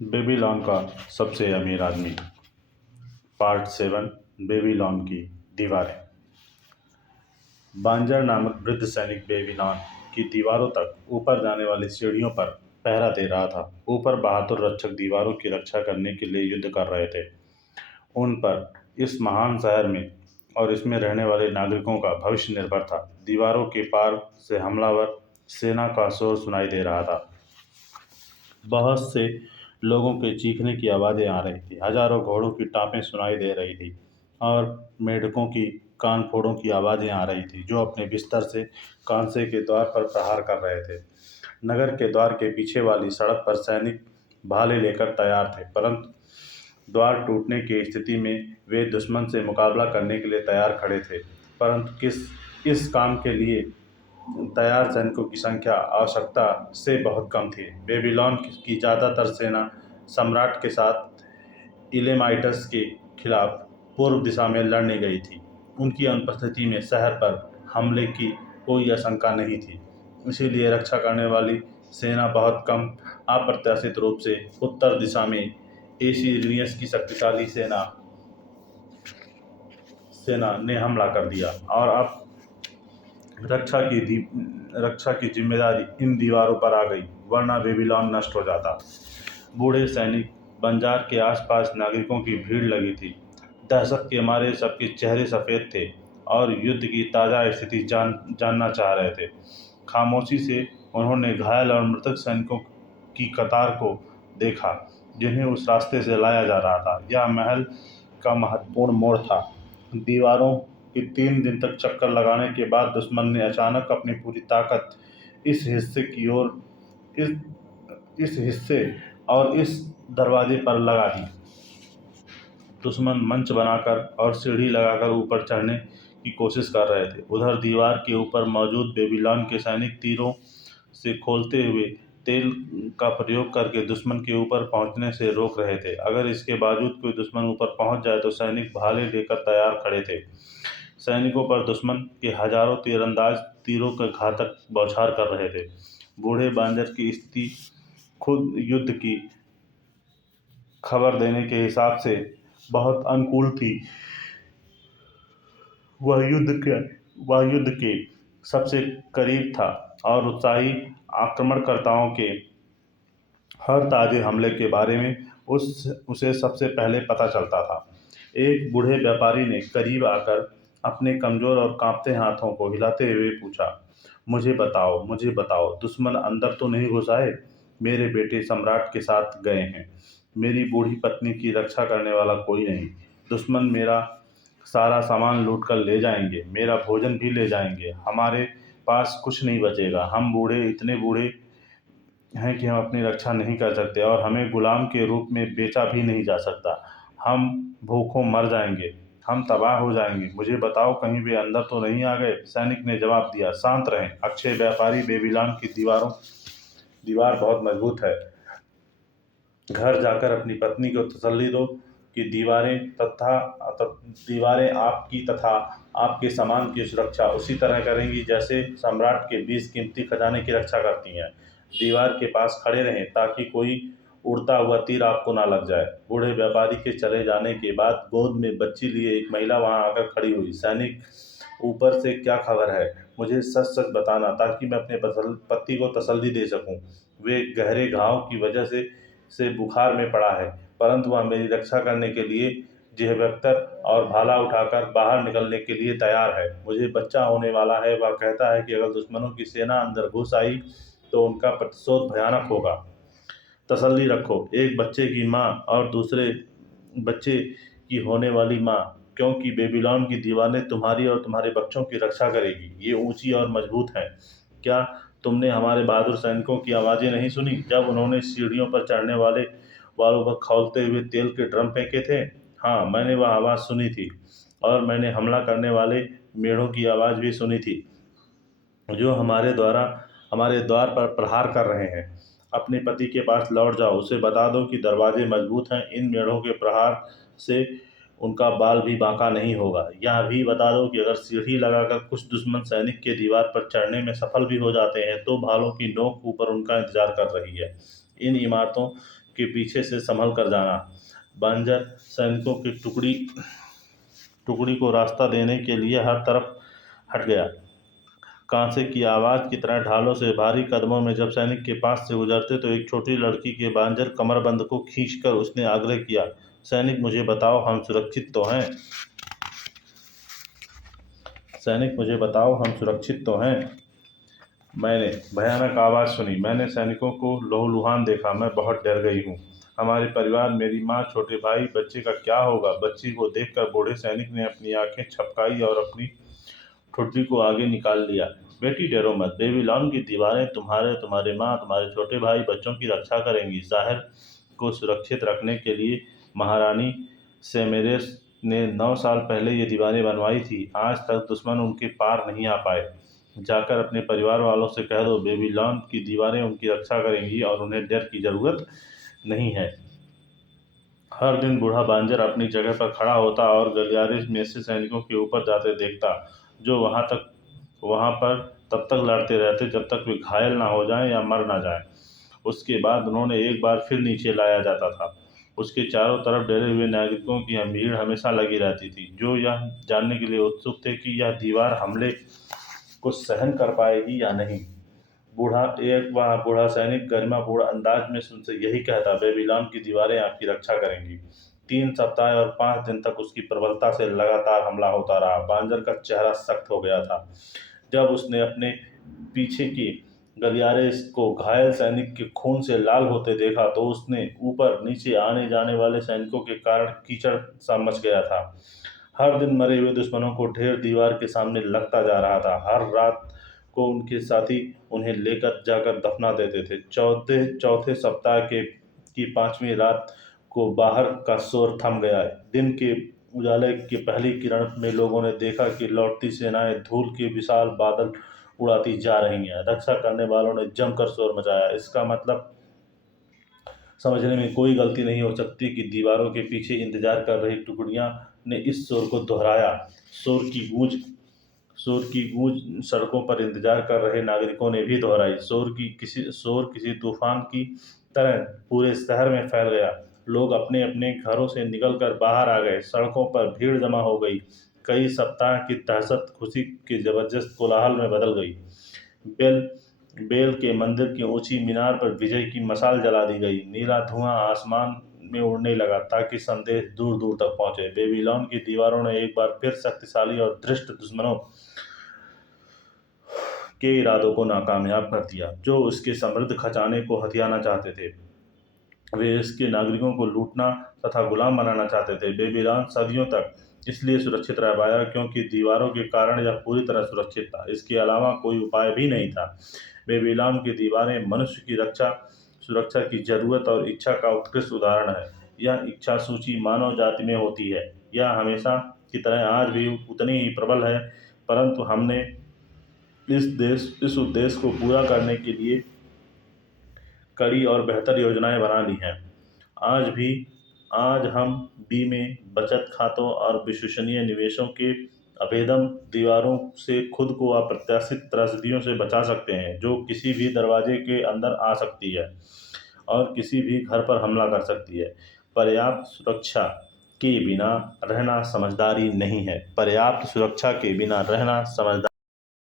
Babylon का सबसे अमीर आदमी। पार्ट 7। बेबीलोन की दीवारें। बांजर नामक वृद्ध सैनिक बेबीलोन की दीवारों तक ऊपर जाने वाली सीढ़ियों पर पहरा दे रहा था। ऊपर बहादुर रक्षक दीवारों की रक्षा करने के लिए युद्ध कर रहे थे। उन पर इस महान शहर में और इसमें रहने वाले नागरिकों का भविष्य निर्भर था। दीवारों के पार से हमलावर सेना का शोर सुनाई दे रहा था। बहुत से लोगों के चीखने की आवाज़ें आ रही थी। हजारों घोड़ों की टापें सुनाई दे रही थी और मेंढकों की कानफोड़ों की आवाज़ें आ रही थी, जो अपने बिस्तर से कांसे के द्वार पर प्रहार कर रहे थे। नगर के द्वार के पीछे वाली सड़क पर सैनिक भाले लेकर तैयार थे, परंतु द्वार टूटने की स्थिति में वे दुश्मन से मुकाबला करने के लिए तैयार खड़े थे। परंतु इस काम के लिए तैयार सैनिकों की संख्या आवश्यकता से बहुत कम थी। बेबीलोन की ज़्यादातर सेना सम्राट के साथ इलेमाइटस के खिलाफ पूर्व दिशा में लड़ने गई थी। उनकी अनुपस्थिति में शहर पर हमले की कोई आशंका नहीं थी, इसीलिए रक्षा करने वाली सेना बहुत कम अप्रत्याशित रूप से उत्तर दिशा में एसिरियस की शक्तिशाली सेना ने हमला कर दिया और अब रक्षा की जिम्मेदारी इन दीवारों पर आ गई, वरना बेबीलोन नष्ट हो जाता। बूढ़े सैनिक बंजार के आसपास नागरिकों की भीड़ लगी थी। दहशत के मारे सबके चेहरे सफ़ेद थे और युद्ध की ताज़ा स्थिति जानना चाह रहे थे। खामोशी से उन्होंने घायल और मृतक सैनिकों की कतार को देखा, जिन्हें उस रास्ते से लाया जा रहा था। यह महल का महत्वपूर्ण मोड़ था। दीवारों की 3 दिन तक चक्कर लगाने के बाद दुश्मन ने अचानक अपनी पूरी ताकत इस हिस्से और इस दरवाजे पर लगा दी। दुश्मन मंच बनाकर और सीढ़ी लगाकर ऊपर चढ़ने की कोशिश कर रहे थे। उधर दीवार के ऊपर मौजूद बेबीलोन के सैनिक तीरों से खोलते हुए तेल का प्रयोग करके दुश्मन के ऊपर पहुंचने से रोक रहे थे। अगर इसके बावजूद कोई दुश्मन ऊपर पहुंच जाए तो सैनिक भाले लेकर तैयार खड़े थे। सैनिकों पर दुश्मन के हजारों तीरंदाज तीरों का घातक बौछार कर रहे थे। बूढ़े बांजर की स्थिति खुद युद्ध की खबर देने के हिसाब से बहुत अनुकूल थी। वह युद्ध के सबसे करीब था और उत्साही आक्रमणकर्ताओं के हर ताजे हमले के बारे में उसे सबसे पहले पता चलता था। एक बूढ़े व्यापारी ने करीब आकर अपने कमजोर और कांपते हाथों को हिलाते हुए पूछा, मुझे बताओ, दुश्मन अंदर तो नहीं घुस आए? मेरे बेटे सम्राट के साथ गए हैं। मेरी बूढ़ी पत्नी की रक्षा करने वाला कोई नहीं। दुश्मन मेरा सारा सामान लूट कर ले जाएंगे, मेरा भोजन भी ले जाएंगे। हमारे पास कुछ नहीं बचेगा। हम इतने बूढ़े हैं कि हम अपनी रक्षा नहीं कर सकते और हमें गुलाम के रूप में बेचा भी नहीं जा सकता। हम भूखों मर जाएंगे, हम तबाह हो जाएंगे। मुझे बताओ, कहीं वे अंदर तो नहीं आ गए? सैनिक ने जवाब दिया, शांत रहें अक्षय व्यापारी, बेबीलोन की दीवार बहुत मजबूत है। घर जाकर अपनी पत्नी को तसल्ली दो कि दीवारें आपकी तथा आपके सामान की सुरक्षा उसी तरह करेंगी जैसे सम्राट के 20 कीमती खजाने की रक्षा करती हैं। दीवार के पास खड़े रहें ताकि कोई उड़ता हुआ तीर आपको ना लग जाए। बूढ़े व्यापारी के चले जाने के बाद गोद में बच्ची लिए एक महिला वहां आकर खड़ी हुई। सैनिक, ऊपर से क्या खबर है? मुझे सच सच बताना, ताकि मैं अपने पति को तसल्ली दे सकूं। वे गहरे घाव की वजह से बुखार में पड़ा है, परंतु वह मेरी रक्षा करने के लिए जिह्वक्तर और भाला उठाकर बाहर निकलने के लिए तैयार है। मुझे बच्चा होने वाला है। वह कहता है कि अगर दुश्मनों की सेना अंदर घुस आई तो उनका प्रतिशोध भयानक होगा। तसल्ली रखो, एक बच्चे की माँ और दूसरे बच्चे की होने वाली माँ, क्योंकि बेबीलोन की दीवारें तुम्हारी और तुम्हारे बच्चों की रक्षा करेगी। ये ऊंची और मजबूत हैं। क्या तुमने हमारे बहादुर सैनिकों की आवाज़ें नहीं सुनी जब उन्होंने सीढ़ियों पर चढ़ने वालों पर खौलते हुए तेल के ड्रम फेंके थे? हाँ, मैंने वह आवाज़ सुनी थी और मैंने हमला करने वाले मेढ़ों की आवाज़ भी सुनी थी, जो हमारे द्वार पर प्रहार कर रहे हैं। अपने पति के पास लौट जाओ, उसे बता दो कि दरवाजे मजबूत हैं। इन मेढ़ों के प्रहार से उनका बाल भी बांका नहीं होगा। यह भी बता दो कि अगर सीढ़ी लगाकर कुछ दुश्मन सैनिक के दीवार पर चढ़ने में सफल भी हो जाते हैं तो भालों की नोक ऊपर उनका इंतजार कर रही है। इन इमारतों के पीछे से संभल कर जाना। बंजर सैनिकों की टुकड़ी को रास्ता देने के लिए हर तरफ हट गया। कांसे की आवाज की तरह ढालों से भारी कदमों में जब सैनिक के पास से गुजरते तो एक छोटी लड़की के बांजर कमरबंद को खींचकर उसने आग्रह किया, सैनिक मुझे बताओ हम सुरक्षित तो हैं? सैनिक मुझे बताओ हम सुरक्षित तो हैं? मैंने भयानक आवाज सुनी। मैंने सैनिकों को लहूलुहान देखा। मैं बहुत डर गई हूँ। हमारे परिवार, मेरी माँ, छोटे भाई, बच्चे का क्या होगा? बच्ची को देखकर बूढ़े सैनिक ने अपनी आंखें झपकाई और अपनी ठुड्डी को आगे निकाल लिया। बेटी डरो मत, बेबीलोन की दीवारें तुम्हारे माँ, तुम्हारे छोटे भाई, बच्चों की रक्षा करेंगी। शहर को सुरक्षित रखने के लिए महारानी सेमेरेस ने 9 साल पहले ये दीवारें बनवाई थी। आज तक दुश्मन उनके पार नहीं आ पाए। जाकर अपने परिवार वालों से कह दो, बेबीलोन की दीवारें उनकी रक्षा करेंगी और उन्हें डर की जरूरत नहीं है। हर दिन बूढ़ा बांजर अपनी जगह पर खड़ा होता और गलियारे में से सैनिकों के ऊपर जाते देखता, जो वहां पर तब तक लड़ते रहते जब तक वे घायल ना हो जाएं या मर ना जाएं। उसके बाद उन्होंने एक बार फिर नीचे लाया जाता था। उसके चारों तरफ डरे हुए नागरिकों की भीड़ हमेशा लगी रहती थी, जो यह जानने के लिए उत्सुक थे कि यह दीवार हमले को सहन कर पाएगी या नहीं। वह बूढ़ा सैनिक गरिमापूर्ण अंदाज में उनसे यही कहता, बेबीलोन की दीवारें आपकी रक्षा करेंगी। 3 सप्ताह और 5 दिन तक उसकी प्रबलता से लगातार हमला होता रहा। बांजर का चेहरा सख्त हो गया था। जब उसने अपने पीछे के गलियारे को घायल सैनिक के खून से लाल होते देखा तो उसने ऊपर नीचे आने जाने वाले सैनिकों के कारण कीचड़ सा मच गया था। हर दिन मरे हुए दुश्मनों को ढेर दीवार के सामने लगता जा रहा था। हर रात को उनके साथी उन्हें लेकर जाकर दफना देते थे। चौथे सप्ताह की 5वीं रात को बाहर का शोर थम गया। दिन के उजाले की पहली किरण में लोगों ने देखा कि लौटती सेनाएं धूल के विशाल बादल उड़ाती जा रही हैं। रक्षा करने वालों ने जमकर शोर मचाया। इसका मतलब समझने में कोई गलती नहीं हो सकती कि दीवारों के पीछे इंतजार कर रही टुकड़ियां ने इस शोर को दोहराया। शोर की गूंज सड़कों पर इंतजार कर रहे नागरिकों ने भी दोहराई। शोर किसी तूफान की तरह पूरे शहर में फैल गया। लोग अपने अपने घरों से निकलकर बाहर आ गए। सड़कों पर भीड़ जमा हो गई। कई सप्ताह की दहशत खुशी के जबरदस्त कोलाहल में बदल गई। बेल बेल के मंदिर की ऊंची मीनार पर विजय की मशाल जला दी गई। नीला धुआं आसमान में उड़ने लगा ताकि संदेश दूर दूर तक पहुंचे। बेबीलोन की दीवारों ने एक बार फिर शक्तिशाली और धृष्ट दुश्मनों के इरादों को नाकामयाब कर दिया, जो उसके समृद्ध खजाने को हथियाना चाहते थे। वे इसके नागरिकों को लूटना तथा गुलाम बनाना चाहते थे। बेबीलोन सदियों तक इसलिए सुरक्षित रह पाया क्योंकि दीवारों के कारण यह पूरी तरह सुरक्षित था। इसके अलावा कोई उपाय भी नहीं था। बेबीलोन की दीवारें मनुष्य की सुरक्षा की जरूरत और इच्छा का उत्कृष्ट उदाहरण है। यह इच्छा सूची मानव जाति में होती है। यह हमेशा की तरह आज भी उतनी ही प्रबल है, परंतु हमने इस उद्देश्य को पूरा करने के लिए कड़ी और बेहतर योजनाएं बना ली हैं। आज हम बीमे, बचत खातों और विश्वसनीय निवेशों के अभेदम दीवारों से खुद को अप्रत्याशित त्रस्तियों से बचा सकते हैं, जो किसी भी दरवाजे के अंदर आ सकती है और किसी भी घर पर हमला कर सकती है। पर्याप्त सुरक्षा के बिना रहना समझदारी नहीं है। पर्याप्त सुरक्षा के बिना रहना समझदारी